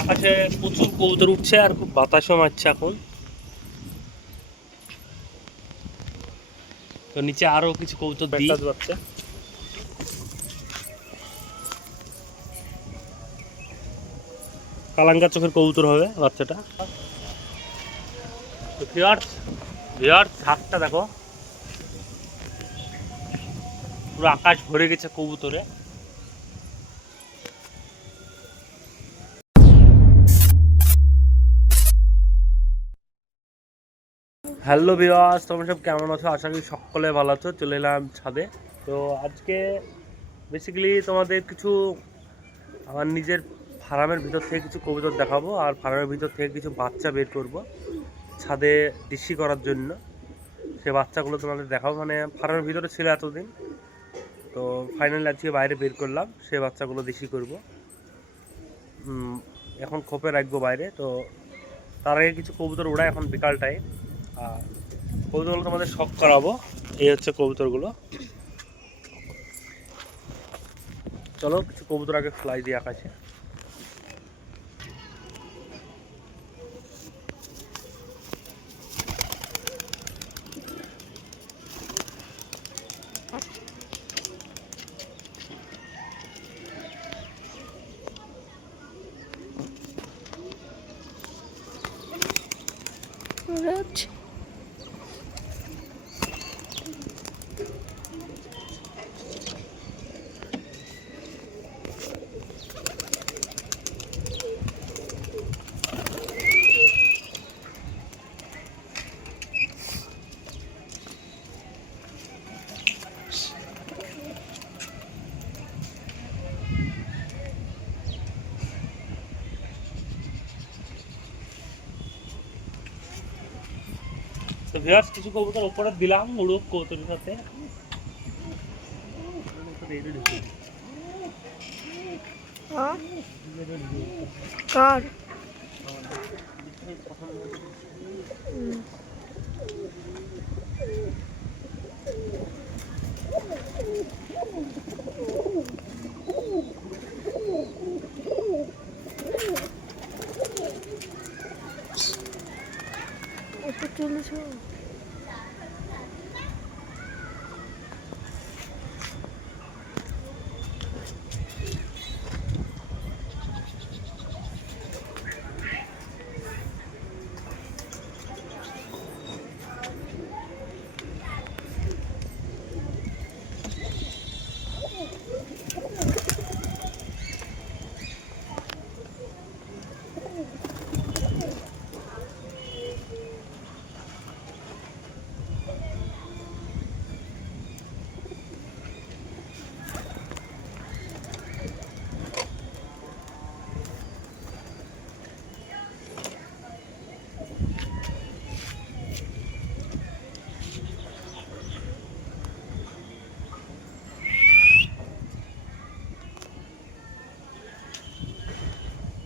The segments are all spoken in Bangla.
আকাশে প্রচুর কবুতর উঠছে আর খুব বাতাসও মারছে এখন। তো নিচে আরো কিছু কবুতর যাচ্ছে। কালাঙ্গা চোখের কবুতর হবে বাচ্চাটা। তো ঝাঁকটা দেখো, পুরো আকাশ ভরে গেছে কবুতরে। হ্যালো ভিউয়ার্স, তোমরা সব কেমন আছো? আশা করি সকলে ভালো আছো। চলে এলাম ছাদে। তো আজকে বেসিক্যালি তোমাদের কিছু আমার নিজের ফার্মের ভিতর থেকে কিছু কবুতর দেখাবো, আর ফার্মের ভিতর থেকে কিছু বাচ্চা বের করব ছাদে ডিসি করার জন্য। সে বাচ্চাগুলো তোমাদের দেখাবো। মানে ফার্মের ভিতরে ছিল এতদিন, তো ফাইনালি আজকে বাইরে বের করলাম। সে বাচ্চাগুলো ডিসি করব, এখন খোপে রাখবো বাইরে। তো তার আগে কিছু কবুতর ওড়ায় এখন বিকাল টাইম, আর কবুতরগুলো তোমাদের শখ করাবো। এই হচ্ছে কবুতরগুলো। চলো কিছু কবুতর আগে ফ্লাই দিয়ে আকাশে। তো ভিউয়ার্স, কিছু কবুতর উপরে দিলাম উড়ুক কবুতরের সাথে। কার চলেছ?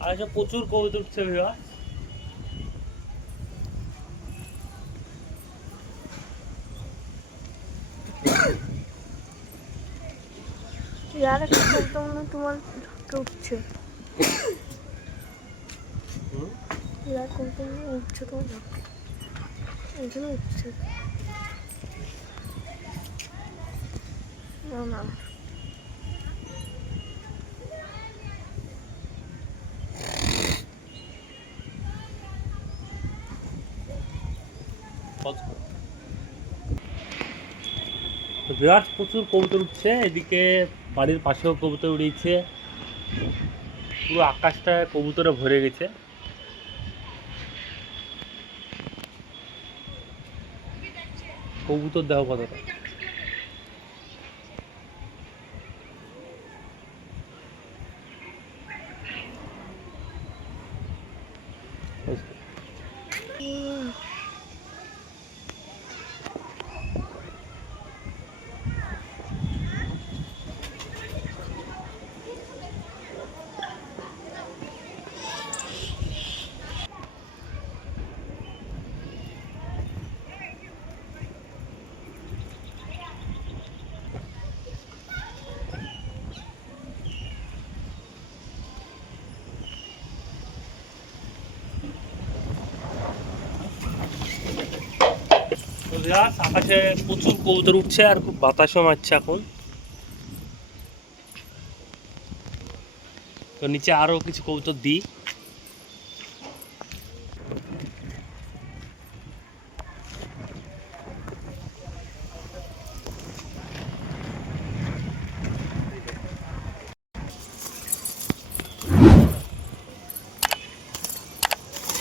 আর এসব প্রচুর কবুতর উঠছে ভিউয়ার্স। यार একটা মনে তোমার উঠছে, ইয়ার কোনটা উঠছে তোমার এখানে উঠছে না না। ভিউয়ার্স, প্রচুর কবুতর উঠছে। এদিকে বাড়ির পাশেও কবুতর উড়িয়েছে, পুরো আকাশটা কবুতরে ভরে গেছে। কবুতর দেখো কতটা। আকাশে প্রচুর কবুতর উঠছে আর খুব বাতাসও মারছে এখন। তো নিচে আরো কিছু কবুতর দিই।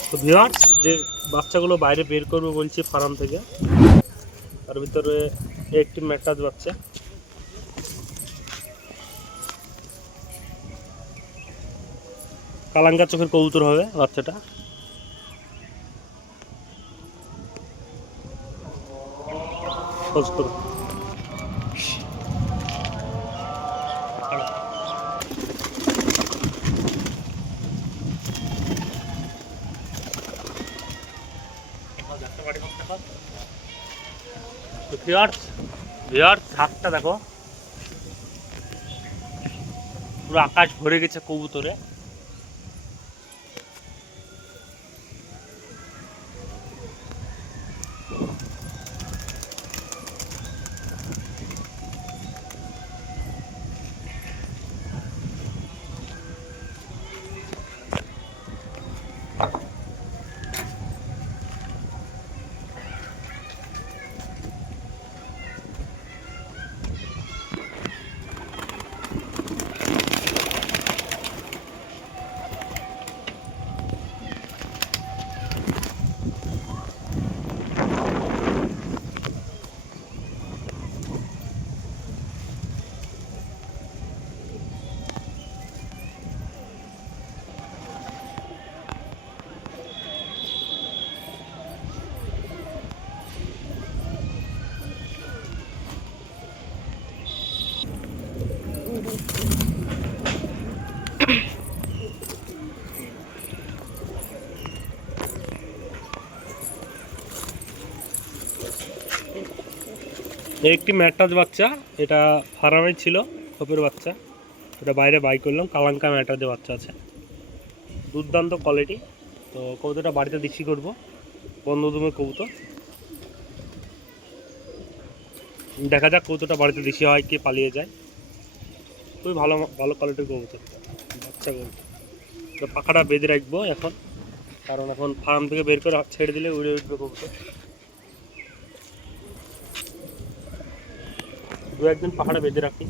তো ভিউয়ার্স, যে বাচ্চাগুলো বাইরে বের করবো বলছি ফার্ম থেকে, তার ভিতরে একটি ম্যাটাজ বাচ্চা। কালাঙ্গা চোখের কবুতর হবে বাচ্চাটা। খোঁজ করো। ছাদটা দেখো, পুরো আকাশ ভরে গেছে কবুতরে। একটি ম্যাটাজ বাচ্চা, এটা ফার্মে ছিল, খোপের বাচ্চা। এটা বাইরে বাই করলাম, কালাঙ্কা ম্যাটাজের বাচ্চা আছে, দুর্দান্ত কোয়ালিটি। তো কবুতরটা বাড়িতে দেশি করবো, বন্ধুদুমের কবুতর। দেখা যাক কবুতরটা বাড়িতে দেশি হয় কি পালিয়ে যায়। খুবই ভালো ভালো কোয়ালিটির কবুতর, বাচ্চা কবুতর। তো পাখাটা বেঁধে রাখবো এখন, কারণ এখন ফার্ম থেকে বের করে ছেড়ে দিলে উড়ে উঠবে কবুতর। দু একদিন পাহাড়ে বেঁধে রাখি।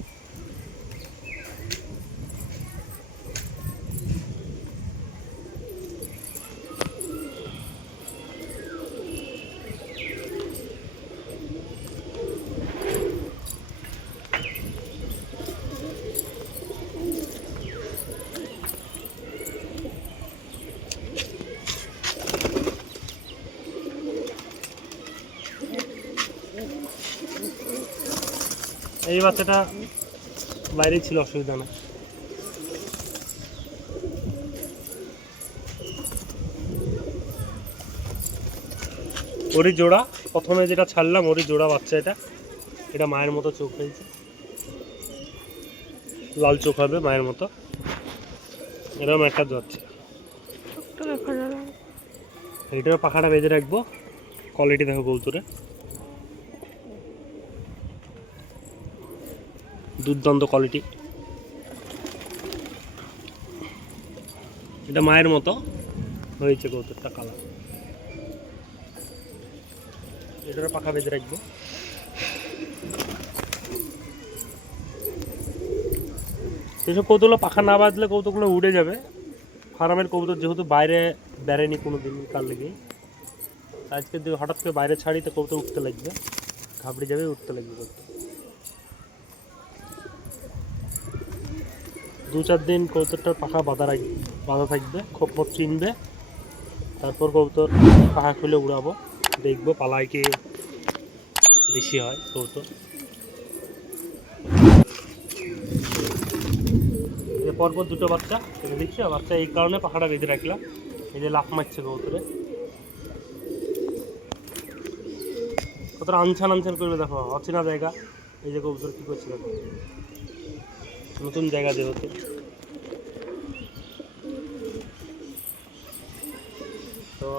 এই বাচ্চাটা বাইরেই ছিল, অসুবিধা না। ওরই জোড়া, প্রথমে যেটা ছাড়লাম ওরই জোড়া বাচ্চা। এটা এটা মায়ের মতো চোখ হয়েছে, লাল চোখ হবে মায়ের মতো। এরকম একটা বাচ্চা। এটার পাখাটা বেঁধে রাখবো। কোয়ালিটি দেখো কবুতরে, দুর্দান্ত কোয়ালিটি। এটা মায়ের মতো হয়েছে কবুতরটা, কালার। এটার পাখা বেঁধে রাখবো। এসব কৌতুকগুলো পাখা না বাঁধলে কৌতুকগুলো উড়ে যাবে। ফার্মের কবুতর যেহেতু বাইরে বেড়েনি কোনো দিন, কার লেগে আজকে হঠাৎ করে বাইরে ছাড়ি তো কবুতর উঠতে লাগবে, ঘাবড়ে যাবে, উঠতে লাগবে কবুতর। 2-4 দিন কবুতরটার পাখা বাঁধা থাকবে, খোপ চিনবে, তারপর কবুতর পাখা খুলে উড়াবো, দেখবো পালায় কি বেশি হয় কবুতর। পরপর দুটো বাচ্চা ছেড়ে দিচ্ছি, বাচ্চা এই কারণে পাখাটা বেঁধে রাখলাম। এই যে লাফ মারছে কবুতরে, কতটা আনছান আনছান করবে দেখো, অচেনা জায়গা। এই যে কবুতর কী করছে দেখো, নতুন জায়গা যেহেতু। তো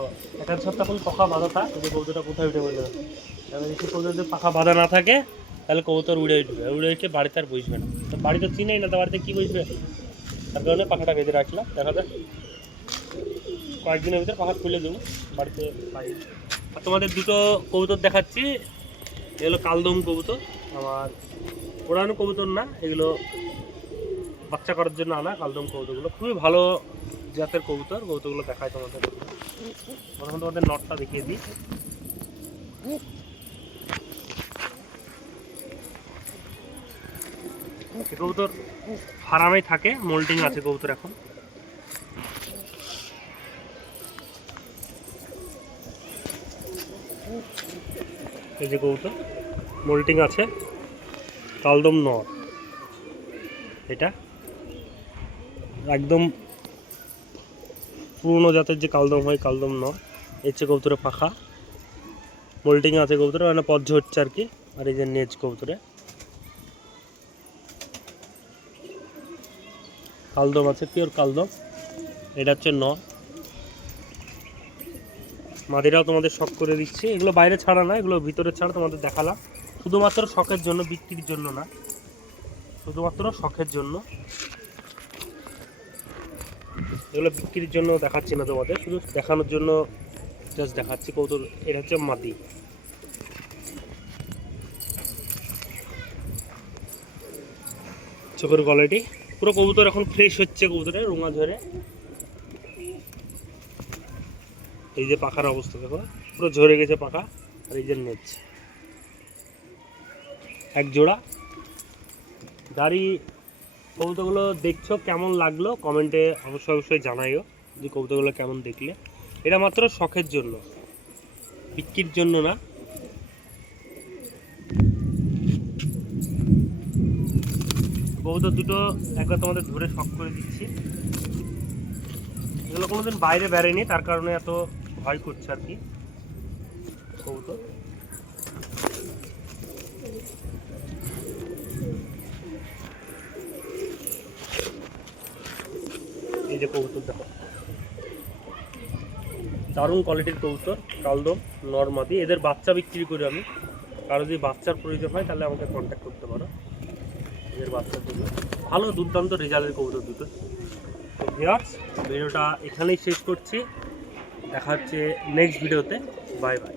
একটা সপ্তাহ এখন পাখা বাঁধা থাক, এই যে কবুতরটা কোথায় উঠে বলে কারণ যদি কবুতরদের পাখা বাঁধা না থাকে তাহলে কবুতর উড়ে উঠবে, উড়ে এসে বাড়িতে আর বসবে না। তো বাড়ি তো চিনেই না, তো বাড়িতে কী বসবে, তার কারণে পাখাটা বেঁধে রাখলাম। দেখা যাক কয়েকদিনের ভিতরে পাখা খুলে দেবো, বাড়িতে পাই। আর তোমাদের দুটো কবুতর দেখাচ্ছি, এগুলো কালদম কবুতর, আমার ওড়ানো কবুতর না, এগুলো বাচ্চা করার জন্য আনা কালদম কবুতরগুলো। খুবই ভালো জাতের কবুতর, কবুতরগুলো দেখায় তোমাদের। প্রথমে তোমাদের নটটা দেখিয়ে দিই। কবুতর ফার্মেই থাকে, মোল্টিং আছে কবুতর এখন। এই যে কবুতর মোল্টিং আছে, কালদম নর, এটা একদম পুরনো জাতের যে কালদম হয়, কালদম নর। এই হচ্ছে কবুতরের পাখা, মোল্টিং আছে কবুতরে, মানে পজ্জ হচ্ছে আর কি। আর এই যে নেজ কবুতরে কালদম আছে, পিওর কালদম। এটা হচ্ছে নর। মাদিরাও তোমাদের শখ করে দিচ্ছি, এগুলো বাইরে ছাড়া না, এগুলো ভিতরে ছাড়া, তোমাদের দেখালাম শুধুমাত্র শখের জন্য, বিক্রির জন্য না, শুধুমাত্র শখের জন্য। এগুলো বিক্রির জন্য দেখাচ্ছি না তোমাদের, শুধু দেখানোর জন্য জাস্ট দেখাচ্ছি কবুতর। এটা হচ্ছে মাদি। চোখের কোয়ালিটি পুরো কবুতর এখন ফ্রেশ হচ্ছে, কবুতরের রোঙা ঝরে। এই যে পাখার অবস্থা দেখো, পুরো ঝরে গেছে পাখা। আর এই যে নেচ এক জোড়া। গাড়ি কবুতরগুলো দেখছো কেমন লাগলো কমেন্টে অবশ্যই অবশ্যই জানাইও যে কবুতরগুলো কেমন দেখলে। এটা মাত্র শখের জন্য, বিক্রির জন্য না। কবুতর দুটো একবার তোমাদের ধরে শখ করে দিচ্ছি। এগুলো কোনোদিন বাইরে বেরোয়নি, তার কারণে এত ভয় করছে আর কি কবুতর। এই যে কবুতর দেখো, দারুণ কোয়ালিটির কবুতর, কালদম নর মাদি। এদের বাচ্চা বিক্রি করি আমি, কারো যদি বাচ্চার প্রয়োজন হয় তাহলে আমাকে কন্ট্যাক্ট করতে পারো। এদের বাচ্চার জন্য ভালো দুর্দান্ত রেজাল্টের কবুতর দুটো। তো ভিউয়ার্স, ভিডিওটা এখানেই শেষ করছি, দেখা হচ্ছে নেক্সট ভিডিওতে। Bye bye.